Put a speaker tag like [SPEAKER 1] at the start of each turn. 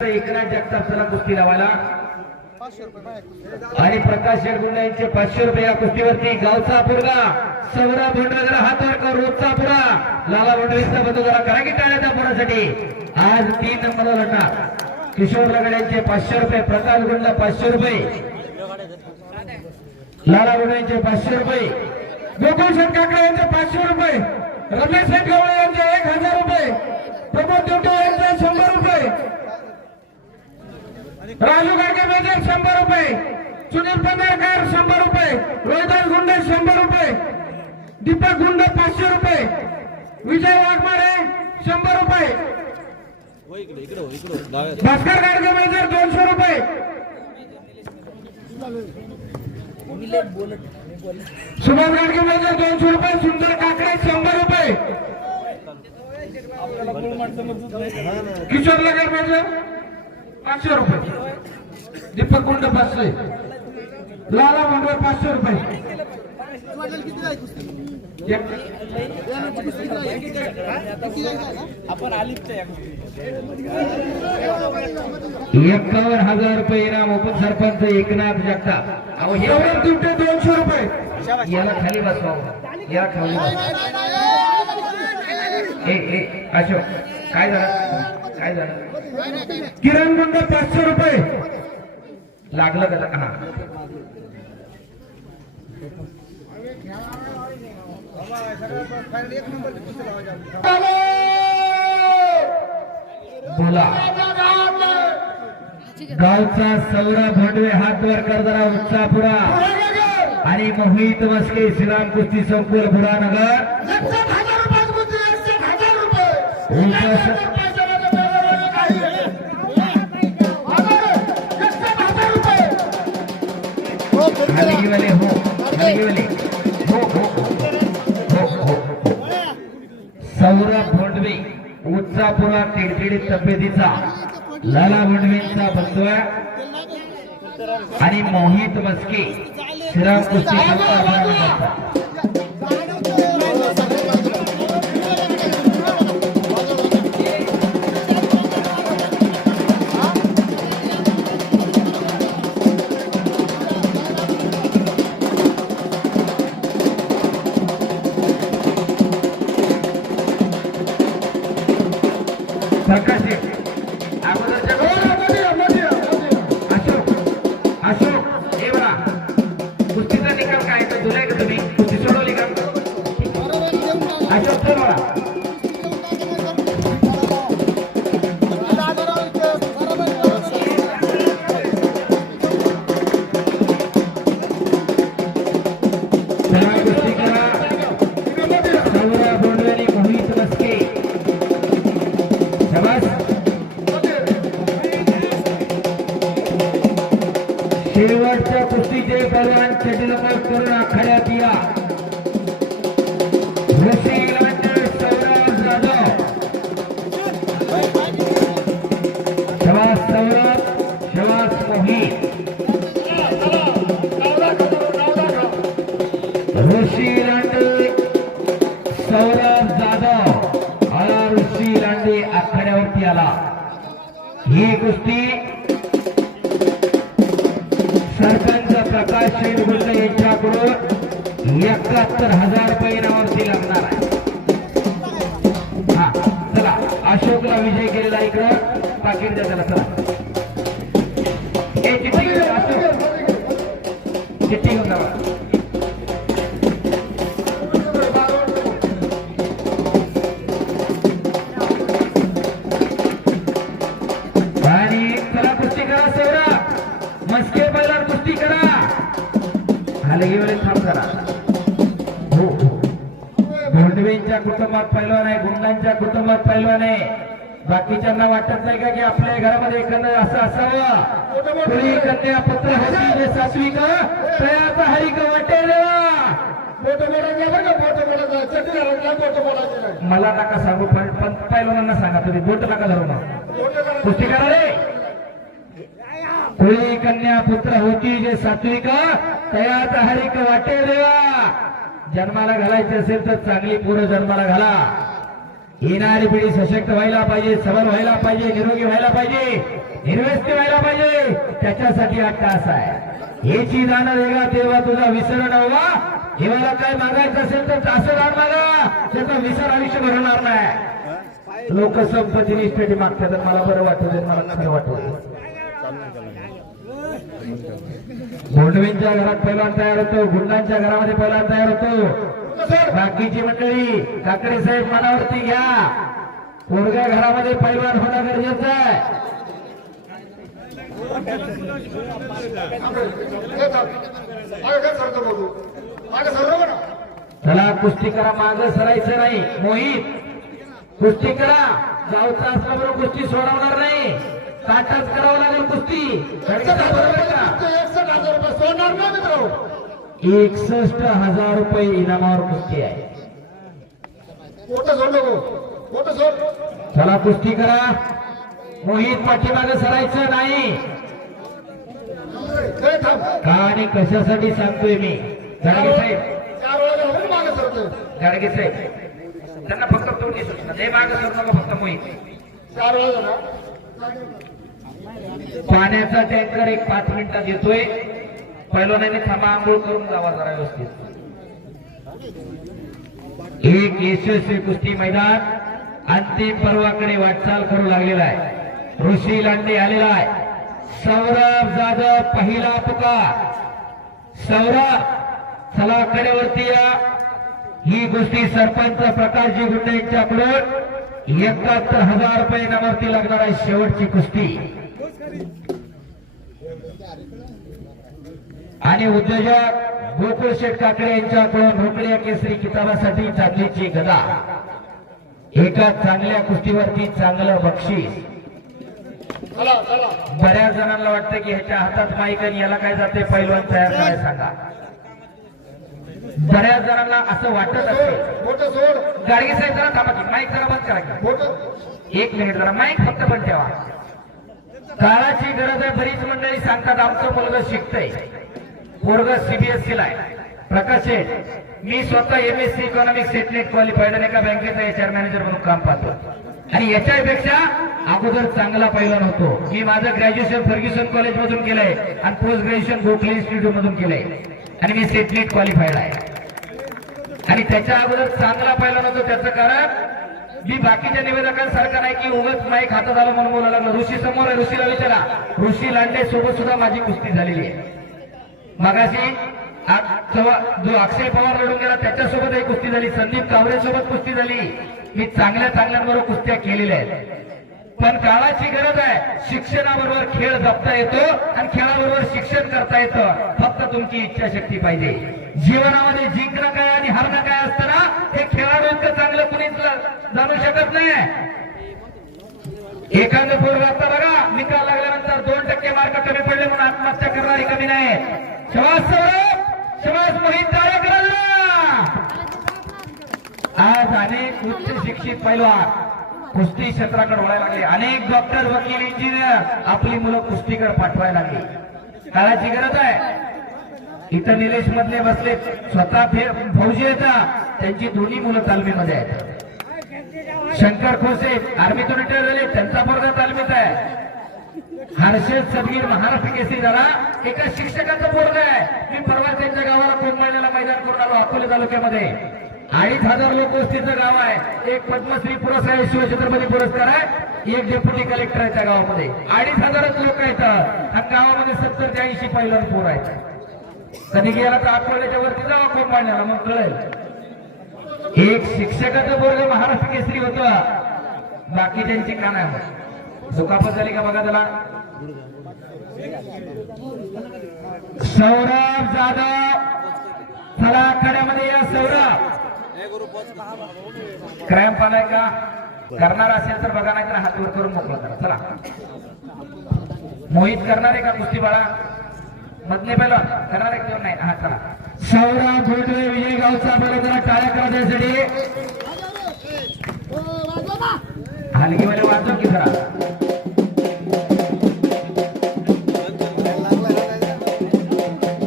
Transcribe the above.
[SPEAKER 1] एकनाथ जगताप चला कुस्ती लावायला. आणि प्रकाश शेडगुंडा यांचे पाचशे रुपये या कुस्तीवरती गावचा पुरगा सौरा भोंडगर हात वर कर रोजचा पुरा. लाला भोंडवेचा बंधू जरा करा की टाळ्याच्या पुरासाठी. आज तीन नंबर लढणार. किशोर लगड यांचे पाचशे रुपये प्रकाश गुंडला पाचशे रुपये. लाला भोंडवे यांचे पाचशे रुपये. गोकुळ शेठ काकडे यांचे पाचशे रुपये. रमेश शेठ गवळे यांचे एक हजार रुपये. प्रमोद देवटे यांचे राजू गाडगे मेजर शंभर रुपये सुनील पंधरकर शंभर रुपये रोहिदास गुंडे शंभर रुपये दीपक गुंडे पाचशे रुपये विजय वाघमारे शंभर रुपये. भास्कर गाडगे मेजर दोनशे रुपये. सुभाष गाडगे मेजर दोनशे रुपये सुंदर काकडे शंभर रुपये. किशोर नगर मेजर पाचशे रुपये. दीपक कुंड पाचशे. लाला मंडळ पाचशे रुपये. एकावन्न हजार रुपये इनाम उपसरपंच एकनाथ जगताप. अहो हे एवढं तुमचे दोनशे रुपये. याला खाली बसवा. या खाली बसवा. ए अशोक काय झालं? काय झालं? किरण गुंड पाचशे रुपये. लागलं का? हा बोला. गावचा सौरा भोंडवे हात वर कर जरा उत्साहपुरा आणि मोहित मस्के श्रीराम कुस्ती संकुल बुरानगर उल्हास- हलगीवाले हो हलगीवाले. हो हो हो हो सौरभ भोंडवे उत्सापुरा टिडटिडीत तब्येतीचा. लाला भोंडवेंचा बंधू आणि मोहित मस्के श्रीराम कुस्ती आला ऋषी लांडे आखाड्यावरती आला ही कुस्ती एकाहत्तर हजार रुपये इनामावरती लागणार आहे. हा चला अशोकला विजय केलेला इकडं. पाकिट द्या त्याला चला. ए, चिठ्ठी घेऊन अशोक. चिठ्ठी घेऊन भोंडवेंच्या कुटुंबात पहिलवान आहे गुंडांच्या कुटुंबात पहिलवान आहे. बाकीच्यांना वाटत नाही का की आपल्या घरामध्ये एखादं असं असावं? कुणी कन्या पत्र होती जे सात्विक तयाचा का वाटे मला नका सांगू पण पहिलवानांना सांगा तुम्ही. बोट नका धरू ना. कुस्ती करा रे. कुळी कन्या पुत्र होती जे सात्विका? तयाचा हरिक वाटे देवा? जन्माला घालायचे असेल तर चांगली पोरं जन्माला घाला. येणारी पिढी सशक्त व्हायला पाहिजे सबल व्हायला पाहिजे निरोगी व्हायला पाहिजे निर्वेस्ती व्हायला पाहिजे. त्याच्यासाठी हा तास आहे. याची दान देगा तेव्हा तुझा विसर नव्हा देवाला काय मागायचं असेल तर तासदार मागा. त्याचा विसर आयुष्य भरणार नाही. लोक संपत्ती निष्ठेची मागतात मला बरं वाटत मला खरं वाटत गोंडवींच्या घरात पहिला तयार होतो गुंडांच्या घरामध्ये पहिला तयार होतो. बाकीची मंडळी काकडे साहेब मनावरती घ्या. पोरग्या घरामध्ये पैलवान होणं गरजेचं आहे. चला कुस्ती करा माग सरायचं नाही. मोहित कुस्ती करा. जाऊचा असल्याबरोबर कुस्ती सोडवणार नाही? ताटाच करावं लागेल कुस्ती.
[SPEAKER 2] एकसठ हजार रुपये सोडणार ना मित्र
[SPEAKER 1] एकसष्ट हजार रुपये इनामावर कुस्ती आहे.
[SPEAKER 2] मोठं सोड नको. मोठं सोड
[SPEAKER 1] चला कुस्ती करा. मोहित पाठीमागे सरायचं नाही. का आणि कशासाठी सांगतोय मी? गाडगे साहेब. गाडगे साहेब. त्यांना फक्त तोंडी सूचना हे मागे सर नका फक्त मोहित.
[SPEAKER 2] चार वेळेला ना
[SPEAKER 1] पाण्याचा टँकर एक पाच मिनिटात येतोय. पैलवानाने थांबा आंघोळ करून जावा जरा व्यवस्थित. एक यशस्वी कुस्ती मैदान. अंतिम पर्वाकडे वाटचाल करू लागलेला आहे. ऋषी लांडे आलेला आहे. सौरभ जाधव पहिला पुकार. सौरभ चला कडेवरती या. ही गोष्टी सरपंच प्रकाशजी गुंडे यांच्याकडून. एकाहत्तर हजार रुपये इनामावरती लागणार आहे शेवटची कुस्ती. आणि उद्योजक गोकुळ शेठ काकडे यांच्याकडून रोकड्या केसरी किताबासाठी चांदलीची गदा. एका चांगल्या कुस्तीवरती चांगलं बक्षीस. बऱ्याच जणांना वाटतं की ह्याच्या हातात माईक आणि याला काय जाते? पैलवान तयार करायला सांगा. बऱ्याच जणांना असं वाटत असेल.
[SPEAKER 2] सोड मोठं सोड.
[SPEAKER 1] गाडगे साहेब जरा थांबा की माईक जरा बंद करा की.
[SPEAKER 2] मोठं.
[SPEAKER 1] एक मिनिट जरा माईक फक्त बंद ठेवा. काळाची गरज आहे बरीच मंडळी सांगतात आमचं मुलगा शिकतंय. पोरग सीबीएससीला ला आहे. प्रकाश मी स्वतः एमएससी इकॉनॉमिक्स सेटनेट क्वालिफाईड आणि एका बँकेचा एच आर मॅनेजर म्हणून काम पाहतो. आणि याच्यापेक्षा अगोदर चांगला पहिला नव्हतो. मी माझं ग्रॅज्युएशन फर्ग्युसन कॉलेज मधून केलंय आणि पोस्ट ग्रॅज्युएशन गोखले इन्स्टिट्यूट मधून केलंय. आणि मी सेटनेट क्वालिफाईड आहे. आणि त्याच्या अगोदर चांगला पहिला नव्हतो त्याचं कारण मी बाकीच्या निवेदकांसारखं नाही की उगच माईक हातात आलं म्हणून बोलायला ऋषी समोर ऋषीला विचारा. ऋषी लांडे सोबत सुद्धा माझी कुस्ती झालेली आहे. मगाशी जो- अक्षय पवार लढून गेला त्याच्यासोबत एक कुस्ती झाली. संदीप कावरे सोबत कुस्ती झाली. मी चांगल्या चांगल्यांबरोबर कुस्त्या केलेल्या आहेत. पण काळाची गरज आहे. शिक्षणाबरोबर खेळ जपता येतो आणि खेळाबरोबर शिक्षण करता येतं. फक्त तुमची इच्छाशक्ती पाहिजे. जीवनामध्ये जिंकणं काय आणि हरणं काय असतं ना हे खेळाडू इतकं चांगलं कुणीच जाणू शकत नाही. एखादं पोरग आता बघा निकाल लागल्यानंतर दोन टक्के मार्क कमी पडले म्हणून आत्महत्या करणारी कमी नाही. शवास सौरभ शवास मोहित कार्यक्रमला आज अनेक उच्च शिक्षित पैलवान कुस्ती क्षेत्राकडे वळायला लागले. अनेक डॉक्टर वकील इंजिनियर आपली मुलं कुस्तीकडे पाठवायला लागली. काळाची गरज आहे. इथं निलेश मधले बसले. स्वतः फे- फौजी येतात त्यांची दोन्ही मुलं तालमीमध्ये आहेत. शंकर खोसे आर्मीतून रिटायर झाले. त्यांचा पोरगा तालमीत आहे. हर्षद सदगीर महाराष्ट्र केसरी झाला एका शिक्षकाचं पोरग आहे. मी परवा त्यांच्या गावाला कोंबळण्याला मैदान करून आलो अकोले तालुक्यामध्ये. अडीच हजार लोक वस्तीचं गाव आहे. एक पद्मश्री पुरस्कार आहे शिवछत्रपती पुरस्कार आहे. एक डेप्युटी कलेक्टर आहे त्या गावामध्ये. अडीच हजारच लोक आहेत. आणि गावामध्ये सत्तर ते ऐंशी पहिला पोर आहे कधी गेला तर अकोल्याच्या वरती जावा कोंबळण्याला मग कळेल. एक शिक्षकाचं वर्ग महाराष्ट्र केसरी होत. बाकी त्यांची का नाही दुखापत झाली का बघा त्याला? सौरभ जाधव चला आखाड्यामध्ये या सौरभ. क्रॅम्प आलाय का? करणार असेल तर बघा नाही तर हात वर करून मोकळा करा. चला. मोहित करणार आहे का कुस्ती बाळा? मधले पहिला करणार आहे किंवा नाही? हा चला. सौरभ घोटवे विजय गावचा बरोबर टाळ्या करा त्यासाठी. हलगीवाले वाजव की